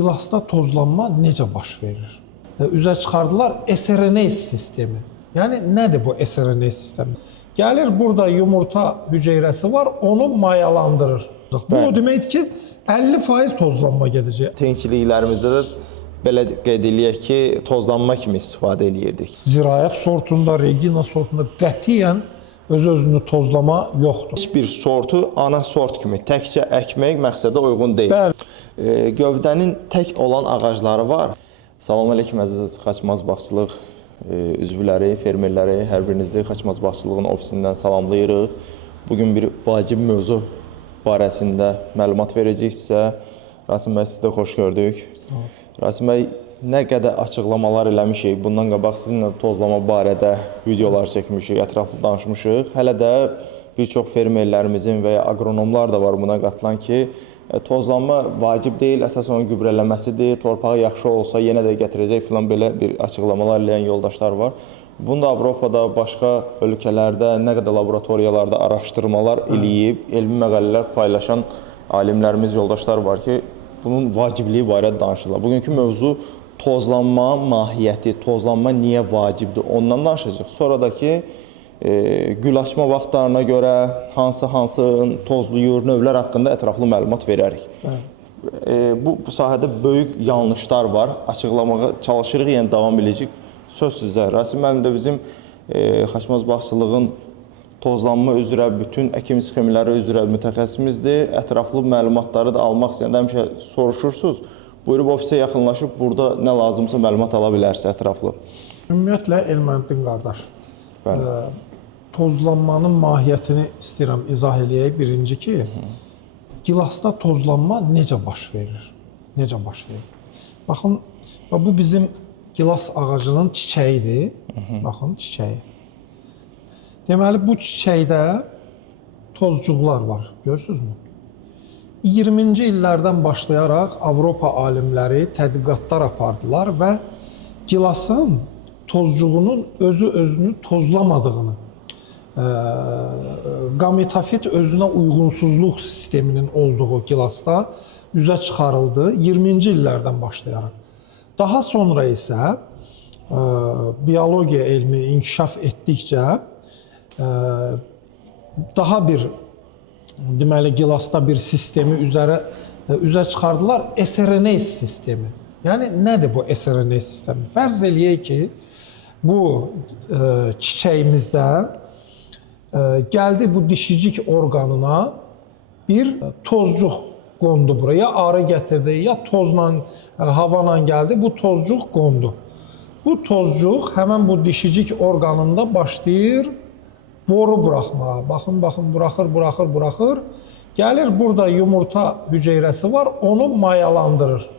gilasda tozlanma necə baş verir? Üzə çıxardılar SRNS sistemi. Yəni nədir bu SRNS sistemi? Gəlir burada yumurta hüceyrəsi var, onu mayalandırır. Bu o deməkdir ki, 50% tozlanma gedəcək. Tüyünçiliklərimizdə də belə qeyd eləyək ki, tozlanma kimi istifadə eləyirdik. Ziraət sortunda, Regina sortunda qətiyyən öz-özünü tozlama yoxdur. Heç bir sortu ana sort kimi təkcə əkmək məqsədə uyğun deyil. Bəli. Gövdənin tək olan ağacları var. Salam əleykum əziz Xaçmaz Bağçılıq üzvləri, fermerləri, hər birinizi Xaçmaz Bağçılığın ofisindən salamlayırıq. Bugün bir vacib mövzu barəsində məlumat verəcəyik sizə. Rasim bəy, sizi də xoş gördük. Sağ olun. Rasim bəy, nə qədər açıqlamalar eləmişik, bundan qabaq sizinlə tozlama barədə videolar çəkmişik, ətraflı danışmışıq. Hələ də bir çox fermerlərimizin və ya agronomlar da var buna qatılan ki, tozlanma vacib deyil, əsas onun gübrələməsidir, torpağı yaxşı olsa yenə də gətirəcək filan belə bir açıqlamalar eləyən yoldaşlar var. Bunu da Avropada, başqa ölkələrdə, nə qədər laboratoriyalarda araşdırmalar eləyib, elmi məqalələr paylaşan alimlərimiz, yoldaşlar var ki, bunun vacibliyi barədə danışırlar. Bugünkü mövzu tozlanma mahiyyəti, tozlanma niyə vacibdir, ondan danışacaq. Sonra da ki, gül açma vaxtlarına görə hansı tozluyur, növlər haqqında ətraflı məlumat verərik. Bu sahədə böyük yanlışlar var. Açıqlamağa çalışırıq, yəni davam edəcək. Söz sizə. Rasim müəllim də bizim Xaçmaz Bağçılığın tozlanma üzrə, bütün əkim sxemləri üzrə mütəxəssisimizdir. Ətraflı məlumatları da almaq istəyəndə həmişə soruşursunuz. Buyurub ofisə yaxınlaşıb, burada nə lazımsa məlumat ala bilərsiniz ətraflı. Ümumiyyətlə, Elməddin qardaş, tozlanmanın mahiyyətini istəyirəm izah eləyək. Birinci ki, gilasda tozlanma necə baş verir? Necə baş verir? Baxın, bu bizim gilas ağacının çiçəyidir. Baxın, çiçəyi. Deməli, bu çiçəkdə tozcuqlar var, görürsünüzmü? 20-ci illərdən başlayaraq Avropa alimləri tədqiqatlar apardılar və gilasın tozcuğunun özünü tozlamadığını, qametofit özünə uyğunsuzluq sisteminin olduğu gilasda üzə çıxarıldı 20-ci illərdən başlayaraq. Daha sonra isə biologiya elmi inkişaf etdikcə daha bir deməli gilasda bir sistemi üzə çıxardılar, SRNS sistemi. Yəni nədir bu SRNS sistemi? Fərz eləyək ki, bu çiçəyimizdə gəldi bu dişicik orqanına bir tozcuq qondu buraya. Ya arı gətirdi, ya tozla, hava gəldi, bu tozcuq qondu. Bu tozcuq həmən bu dişicik orqanında başlayır boru buraxmağa. Baxın, buraxır. Gəlir burada yumurta hüceyrəsi var, onu mayalandırır.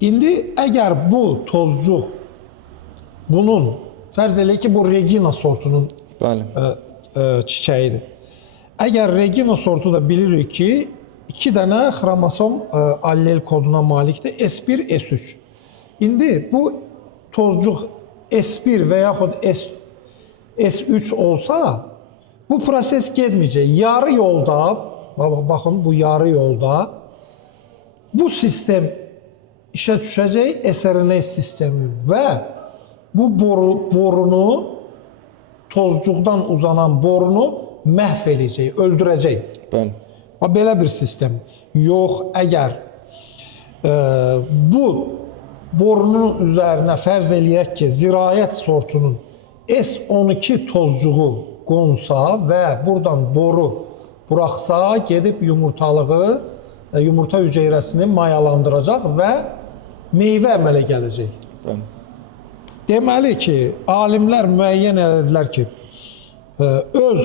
İndi əgər bu tozcuq, bunun, fərz eləyək ki, bu Regina sortunun çiçəyidir. Əgər Regina sortu da bilirik ki, 2 dənə xromosom allel koduna malikdir, S1, S3. İndi bu tozcuq S1 və yaxud S3 olsa, bu proses getməyəcək. Yarı yolda, baxın bu yarı yolda, bu sistem işə düşəcək, SRNS sistemi və bu borunu, tozcuqdan uzanan borunu məhv eləyəcək, öldürəcək. Bəli. Belə bir sistem. Yox, əgər bu borunun üzərinə fərz eləyək ki, ziraət sortunun S12 tozcuğu qonsa və buradan boru buraxsa, gedib yumurtalığı, yumurta hüceyrəsini mayalandıracaq və meyvə əmələ gələcək. Bəli. Deməli ki, alimlər müəyyən elədilər ki, öz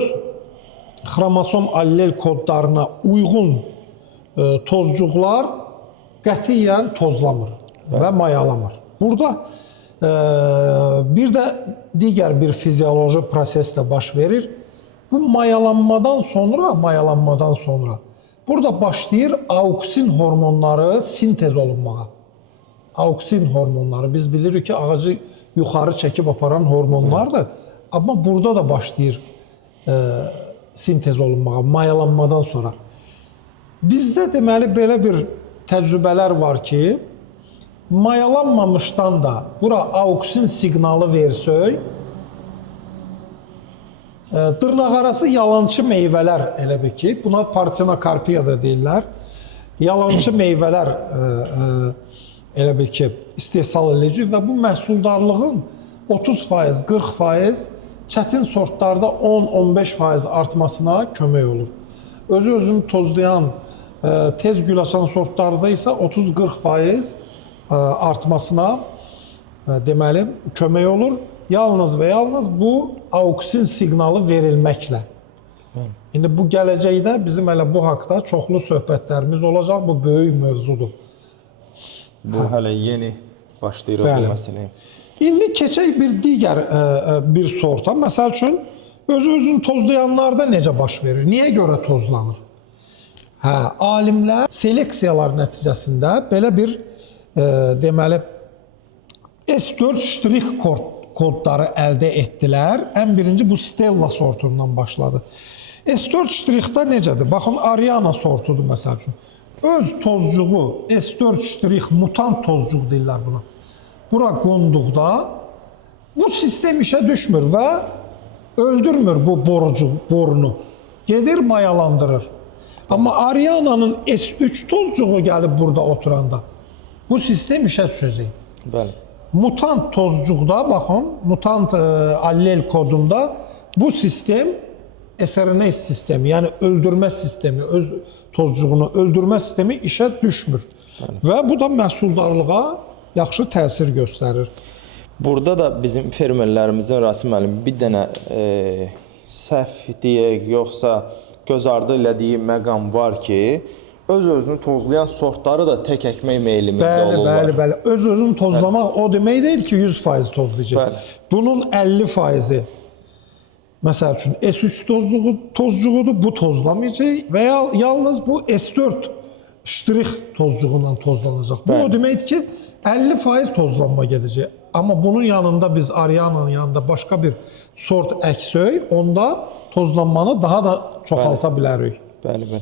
xromosom allel kodlarına uyğun tozcuqlar qətiyyən tozlamır və mayalamır. Burada bir də digər bir fizioloji proses də baş verir. Bu mayalanmadan sonra burada başlayır auksin hormonları sintez olunmağa. Auksin hormonları, biz bilirik ki, ağacı yuxarı çəkib aparan hormonlardır. Amma burada da başlayır sintez olunmağa, mayalanmadan sonra. Bizdə deməli belə bir təcrübələr var ki, mayalanmamışdan da bura auksin siqnalı versək, dırnaqarası yalançı meyvələr elə bir ki, buna partenokarpiya da deyirlər. Yalançı meyvələr elə bir ki, istehsal ediləcək və bu məhsuldarlığın 30%, 40%, çətin sortlarda 10-15% artmasına kömək olur. Özü-özünü tozlayan, tez gül açan sortlarda isə 30-40% artmasına deməli kömək olur. Yalnız və yalnız bu auksin siqnalı verilməklə. İndi bu gələcəkdə bizim hələ bu haqda çoxlu söhbətlərimiz olacaq. Bu böyük mövzudur. Bu hələ yeni başlayırıq bu məsələyə. İndi keçək bir digər bir sorta. Məsəl üçün, özü-özünü tozlayanlarda necə baş verir? Niyə görə tozlanır? Alimlər seleksiyalar nəticəsində belə bir deməli S4 ştrix kodları əldə etdilər. Ən birinci bu Stella sortundan başladı. S4 ştrixdə necədir? Baxın, Ariana sortudur məsəl üçün. Öz tozcuğu, S4 ştrix mutant tozcuq deyirlər buna. Bura qonduqda bu sistem işə düşmür və öldürmür bu borunu. Gedir, mayalandırır. Amma Ariana'nın S3 tozcuğu gəlib burada oturanda bu sistem işə düşəcək. Bəli. Mutant tozcuqda, baxın, mutant allel kodunda bu sistem SRNS sistemi, yəni öldürmə sistemi, öz tozcuğunu öldürmə sistemi işə düşmür. Bəli. Və bu da məhsuldarlığa yaxşı təsir göstərir. Burada da bizim fermerlərimizin, Rasim müəllim, bir dənə səhv deyək, yoxsa göz ardı elədiyi məqam var ki, öz-özünü tozlayan sortları da tək əkmək meyillimində olurlar. Bəli. Öz-özünü tozlamaq o demək deyil ki, 100% tozlayacaq. Bəli. Bunun 50%-i məsəl üçün S3 tozcuğudur, bu tozlamayacaq və ya yalnız bu S4 ştrix tozcuğundan tozlanacaq. Bu o deməkdir ki, 50% tozlanma gedəcək. Amma bunun yanında biz Ariana'nın yanında başqa bir sort əksək, onda tozlanmanı daha da çoxalta bilərik. Bəli.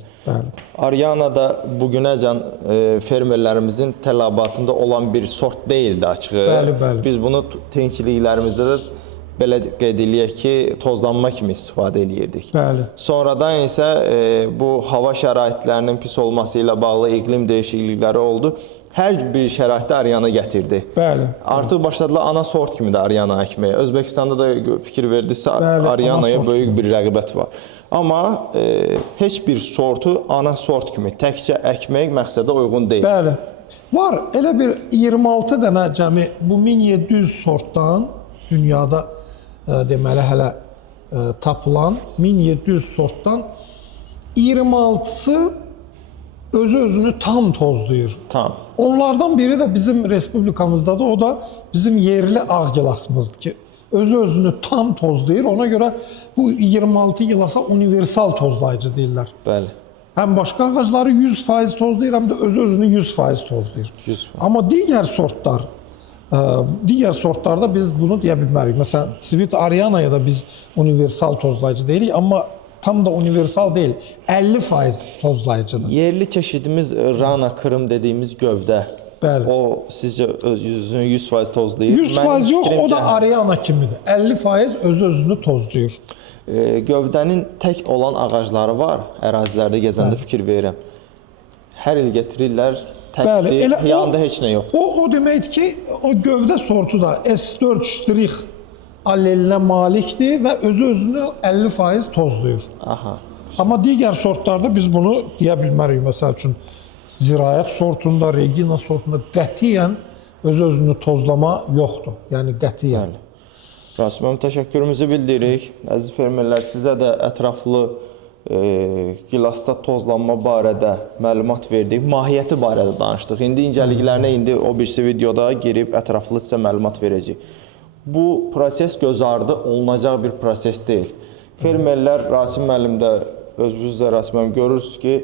Ariana'da bugünəcən fermerlərimizin tələbatında olan bir sort deyildi açığı. Bəli. Biz bunu tenkiliklərimizdə də belə qeyd eləyək ki, tozlanma kimi istifadə eləyirdik. Bəli. Sonradan isə bu hava şəraitlərinin pis olması ilə bağlı iqlim dəyişiklikləri oldu. Hər bir şəraitdə Ariana gətirdi. Bəli. Artıq başladılar ana sort kimi də Ariana əkməyə. Özbəkistanda da fikir verdisə Ariana'ya böyük bir rəğbət var. Amma heç bir sortu ana sort kimi təkcə əkmək məqsədə uyğun deyil. Bəli. Var elə bir 26 dənə cəmi bu 1700 sortdan dünyada deməli hələ tapılan 1700 sortdan 26-sı özü-özünü tam tozlayır. Tam. Onlardan biri də bizim respublikamızdadır. O da bizim yerli ağgilasımızdır ki, özü-özünü tam tozlayır. Ona görə bu 26 gilasa universal tozlayıcı deyirlər. Bəli. Həm başqa ağacları 100% tozlayır, həm də özü-özünü 100% tozlayır. 100%. Amma digər sortlarda biz bunu deyə bilmərik. Məsələn, Sweet Ariana'ya da biz universal tozlayıcı deyirik, amma tam da universal deyil. 50% tozlayıcıdır. Yerli çeşidimiz Rana Kırım dediyimiz gövdə. Bəli. O sizcə özünü 100% tozlayır? 100% yox, o da Ariana kimidir. 50% özü-özünü tozlayır. Gövdənin tək olan ağacları var. Ərazilərdə gəzəndə fikir verirəm. Hər il gətirirlər, təkdir, yanında heç nə yox. O deməkdir ki, o gövdə sortu da S4 ştrix allelinə malikdir və özü-özünü 50% tozlayır. Aha. Amma digər sortlarda biz bunu deyə bilmərik. Məsəl üçün, zirayət sortunda, Regina sortunda qətiyyən özü-özünü tozlama yoxdur. Yəni, qətiyyən. Rasim müəllim, təşəkkürümüzü bildiririk. Əziz fermerlər, sizə də ətraflı gilasda tozlanma barədə məlumat verdik. Mahiyyəti barədə danışdıq. İndi incəliklərinə o birisi videoda girib ətraflı sizə məlumat verəcək. Bu proses göz ardı olunacaq bir proses deyil. Fermerlər, Rasim müəllim də, özünüz də Rasim müəllim görürsünüz ki,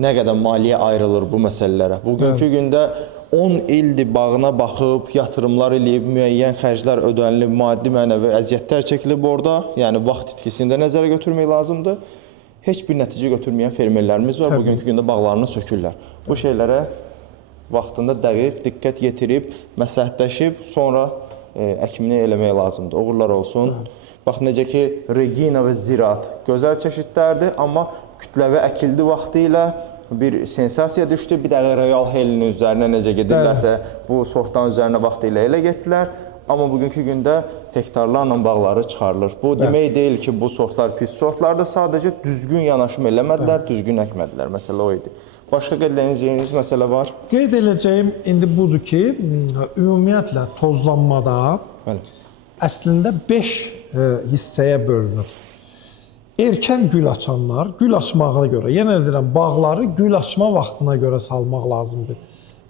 nə qədər maliyyə ayrılır bu məsələlərə. Bugünkü gündə 10 ildir bağına baxıb, yatırımlar eləyib, müəyyən xərclər ödənilib, maddi mənəvi əziyyətlər çəkilib orada. Yəni, vaxt itkisini də nəzərə götürmək lazımdır. Heç bir nəticə götürməyən fermerlərimiz var. Bugünkü gündə bağlarını sökürlər. Bu şeylərə vaxtında dəqiq diqqət yetirib, məsləhətləşib, sonra əkimini eləmək lazımdır. Uğurlar olsun. Bax, necə ki, Regina və Ziraat gözəl çeşidlərdir, amma kütləvi əkildi vaxtı ilə bir sensasiya düşdü. Bir dəqiq Royal Helinin üzərinə necə gedirlərsə, bu sortdan üzərinə vaxtı ilə elə getdilər. Amma bugünkü gündə hektarlarla bağları çıxarılır. Bu demək deyil ki, bu sortlar pis sortlardır. Sadəcə düzgün yanaşma eləmədilər, düzgün əkmədilər. Məsələ o idi. Başqa qeyd edəcəyiniz məsələ var? Qeyd edəcəyim indi budur ki, ümumiyyətlə tozlanmada əslində 5 hissəyə bölünür. Erkən gül açanlar, gül açmağına görə, yenə deyirəm, bağları gül açma vaxtına görə salmaq lazımdır.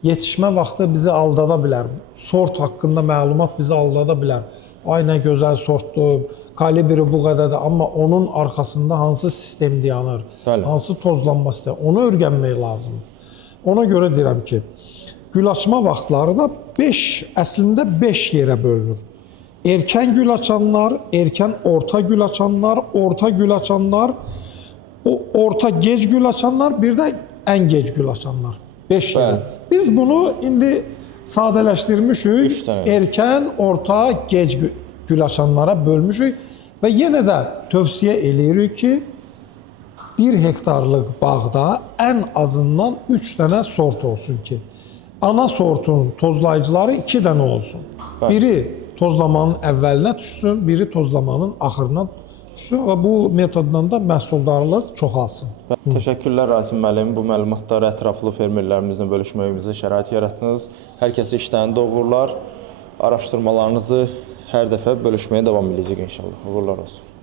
Yetişmə vaxtı bizi aldada bilər. Sort haqqında məlumat bizi aldada bilər. Ay, nə gözəl sortdur, kalibri bu qədərdir. Amma onun arxasında hansı sistem dayanır, hansı tozlanma sistemi, onu öyrənmək lazımdır. Ona görə deyirəm ki, gül açma vaxtları da əslində 5 yerə bölünür. Erkən gül açanlar, erkən orta gül açanlar, orta gül açanlar, orta gec gül açanlar, bir də ən gec gül açanlar. 5 yerə. Biz bunu indi sadələşdirmişik, erkən, orta, gec gül açanlara bölmüşük və yenə də tövsiyə eləyirik ki, 1 hektarlıq bağda ən azından 3 dənə sort olsun ki, ana sortun tozlayıcıları 2 dənə olsun. Biri tozlamanın əvvəlinə düşsün, biri tozlamanın axırına düşsün və bu metodla da məhsuldarlıq çoxalsın. Təşəkkürlər Rasim müəllim, bu məlumatları ətraflı fermerlərimizlə bölüşməyimizə şərait yaratdınız. Hər kəsə işlərini uğurlar, araşdırmalarınızı hər dəfə bölüşməyə davam edəcək inşallah. Uğurlar olsun.